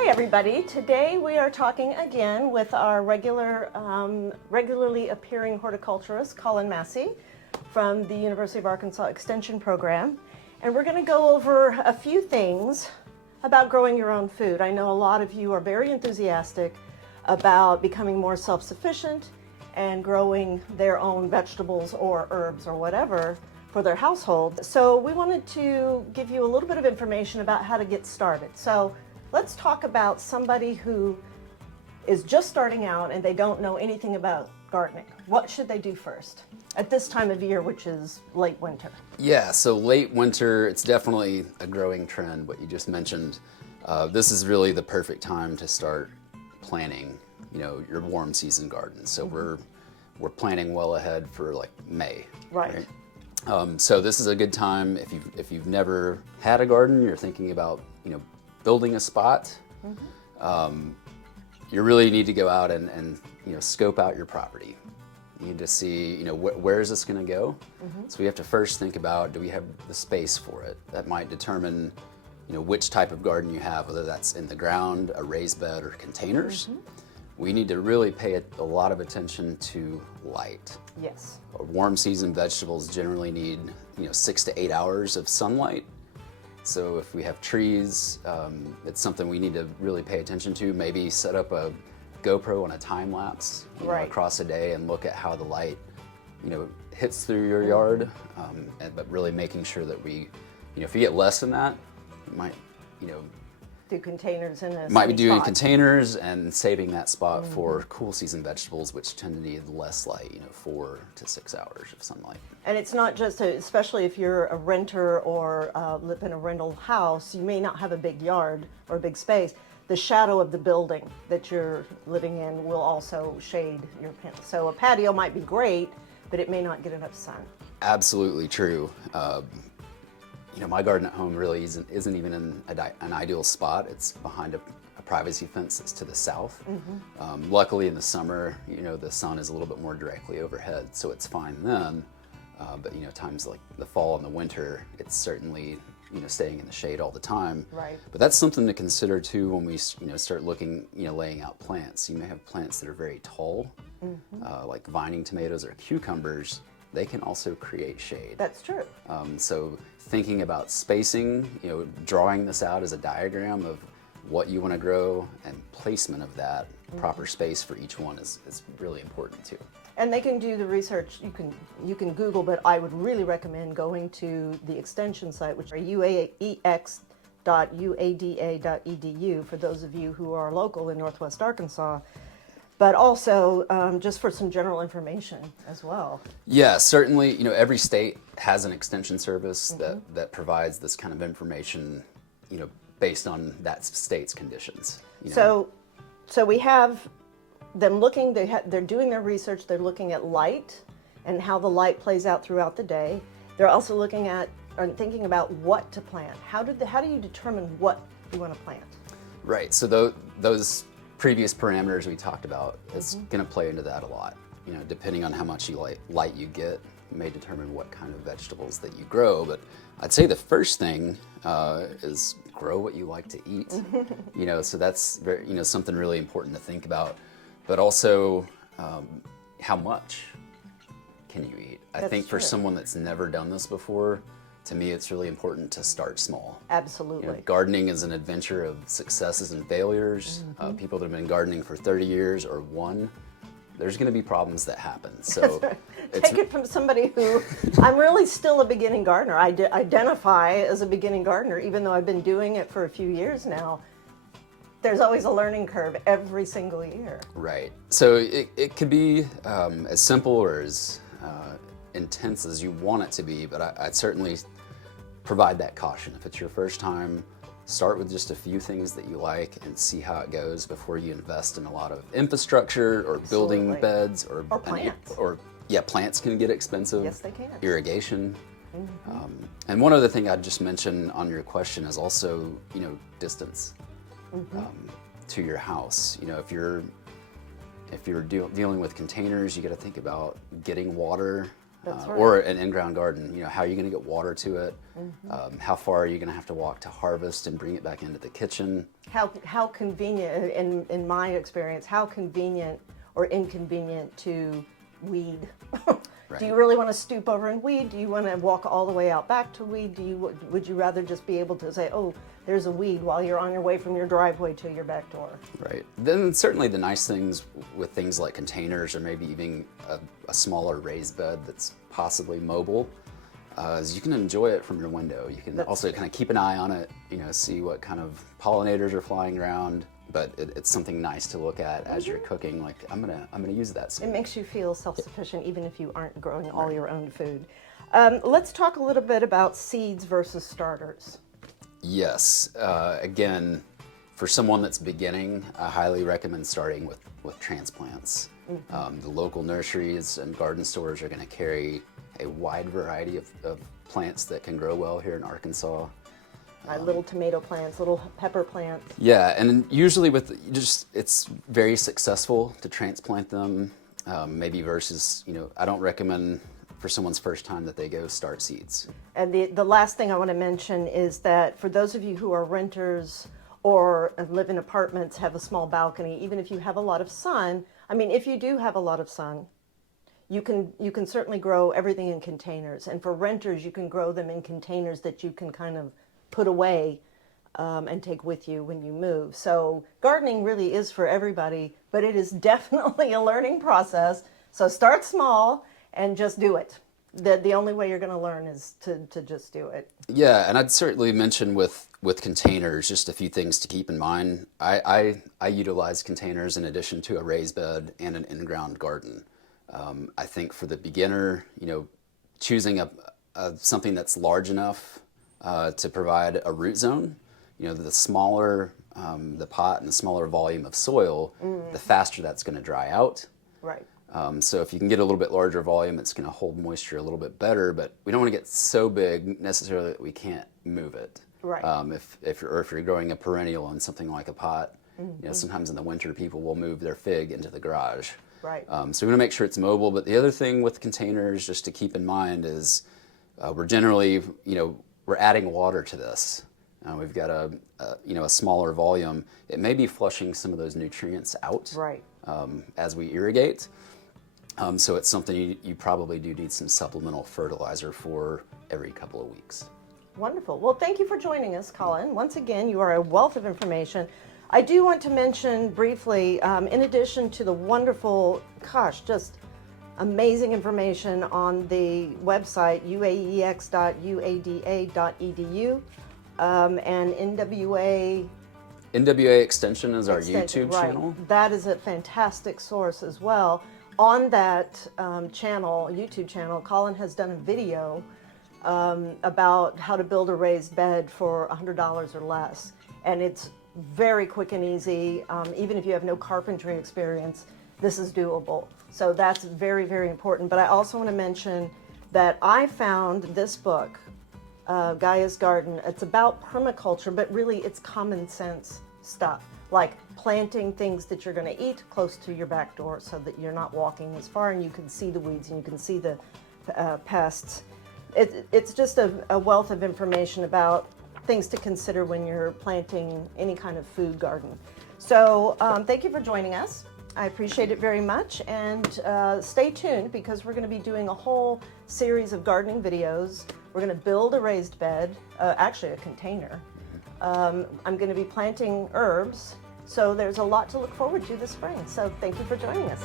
Hi everybody. Today we are talking again with our regularly appearing horticulturist Colin Massey from the University of Arkansas Extension Program. And we're going to go over a few things about growing your own food. I know a lot of you are very enthusiastic about becoming more self-sufficient and growing their own vegetables or herbs or whatever for their household. So we wanted to give you a little bit of information about how to get started. So let's talk about somebody who is just starting out and they don't know anything about gardening. What should they do first at this time of year, which is late winter? Yeah, so late winter, it's definitely a growing trend, what you just mentioned. This is really the perfect time to start planning, your warm season garden. So we're planning well ahead for like May. Right. So this is a good time if you've never had a garden, you're thinking about building a spot. You really need to go out and scope out your property. You need to see where is this going to go. So we have to first think about, do we have the space for it? That might determine which type of garden you have, whether that's in the ground, a raised bed, or containers. We need to really pay a lot of attention to light. Yes. Warm season vegetables generally need 6 to 8 hours of sunlight. So if we have trees, it's something we need to really pay attention to. Maybe set up a GoPro on a time lapse across a day and look at how the light hits through your yard. But really making sure that we, if you get less than that, you might do containers in a might be doing spot. Containers and saving that spot for cool season vegetables, which tend to need less light, 4 to 6 hours of sunlight. And it's not just, especially if you're a renter or live in a rental house, you may not have a big yard or a big space. The shadow of the building that you're living in will also shade your pen. So a patio might be great, but it may not get enough sun. Absolutely true. My garden at home really isn't even in an ideal spot. It's behind a privacy fence that's to the south. Luckily in the summer, the sun is a little bit more directly overhead, so it's fine then. But times like the fall and the winter, it's certainly staying in the shade all the time. Right. But that's something to consider too when we start looking, laying out plants. You may have plants that are very tall, like vining tomatoes or cucumbers. They can also create shade. That's true. So thinking about spacing, drawing this out as a diagram of what you want to grow and placement of that proper space for each one is really important too. And they can do the research. You can Google, but I would really recommend going to the extension site, which are uaex.uada.edu for those of you who are local in Northwest Arkansas. But also just for some general information as well. Yeah, certainly. Every state has an extension service that provides this kind of information, based on that state's conditions. So we have them looking. They're doing their research. They're looking at light and how the light plays out throughout the day. They're also looking at and thinking about what to plant. How do you determine what you want to plant? Right. So those previous parameters we talked about is going to play into that a lot. Depending on how much light you get, may determine what kind of vegetables that you grow. But I'd say the first thing is grow what you like to eat. So that's very, something really important to think about. But also, how much can you eat? I think for someone that's never done this before, to me, it's really important to start small. Absolutely. Gardening is an adventure of successes and failures. People that have been gardening for 30 years or there's going to be problems that happen. So take it from somebody who, I'm really still a beginning gardener. I identify as a beginning gardener, even though I've been doing it for a few years now. There's always a learning curve every single year. Right. So it could be as simple or as intense as you want it to be, but I'd certainly provide that caution. If it's your first time, start with just a few things that you like and see how it goes before you invest in a lot of infrastructure or building beds or plants. Plants can get expensive. Yes, they can. Irrigation. And one other thing I'd just mention on your question is also, distance to your house. If you're dealing with containers, you got to think about getting water That's right. or an in-ground garden. You know, how are you going to get water to it? How far are you going to have to walk to harvest and bring it back into the kitchen? How convenient, in my experience, how convenient or inconvenient to weed? Do you really want to stoop over and weed? Do you want to walk all the way out back to weed? Would you rather just be able to say, oh, there's a weed while you're on your way from your driveway to your back door? Right. Then certainly the nice things with things like containers or maybe even a smaller raised bed that's possibly mobile is you can enjoy it from your window. You can also kind of keep an eye on it, you know, see what kind of pollinators are flying around. But it's something nice to look at as you're cooking. Like I'm gonna use that soon. It makes you feel self-sufficient even if you aren't growing all your own food. Let's talk a little bit about seeds versus starters. Yes. Again, for someone that's beginning, I highly recommend starting with transplants. The local nurseries and garden stores are going to carry a wide variety of plants that can grow well here in Arkansas. Little tomato plants, little pepper plants. Yeah, and usually it's very successful to transplant them. Maybe versus, you know, I don't recommend for someone's first time that they go start seeds. And the last thing I want to mention is that for those of you who are renters or live in apartments, have a small balcony, even if you have a lot of sun, I mean, if you do have a lot of sun, you can certainly grow everything in containers. And for renters, you can grow them in containers that you can kind of put away and take with you when you move. So gardening really is for everybody, but it is definitely a learning process. So start small and just do it. The only way you're going to learn is to just do it. Yeah, and I'd certainly mention with containers just a few things to keep in mind. I utilize containers in addition to a raised bed and an in-ground garden. I think for the beginner, you know, choosing something that's large enough to provide a root zone. You know, the smaller the pot and the smaller volume of soil, the faster that's going to dry out. Right. So if you can get a little bit larger volume, it's going to hold moisture a little bit better, but we don't want to get so big necessarily that we can't move it. Right. If you're growing a perennial in something like a pot, you know, sometimes in the winter people will move their fig into the garage. Right. So we want to make sure it's mobile. But the other thing with containers, just to keep in mind, is we're generally, you know, we're adding water to this. We've got a smaller volume. It may be flushing some of those nutrients out. Right. As we irrigate. So it's something you probably do need some supplemental fertilizer for every couple of weeks. Wonderful. Well, thank you for joining us, Colin. Once again, you are a wealth of information. I do want to mention briefly, in addition to the wonderful, just amazing information on the website, uaex.uada.edu, and NWA. NWA Extension is our YouTube right. channel. That is a fantastic source as well. On that YouTube channel, Colin has done a video about how to build a raised bed for $100 or less. And it's very quick and easy. Even if you have no carpentry experience, this is doable. So that's very, very important. But I also want to mention that I found this book, Gaia's Garden. It's about permaculture, but really it's common sense stuff, like planting things that you're going to eat close to your back door so that you're not walking as far and you can see the weeds and you can see the pests. It's just a wealth of information about things to consider when you're planting any kind of food garden. So thank you for joining us. I appreciate it very much, and stay tuned because we're going to be doing a whole series of gardening videos. We're going to build a raised bed, actually a container. I'm going to be planting herbs, so there's a lot to look forward to this spring. So thank you for joining us.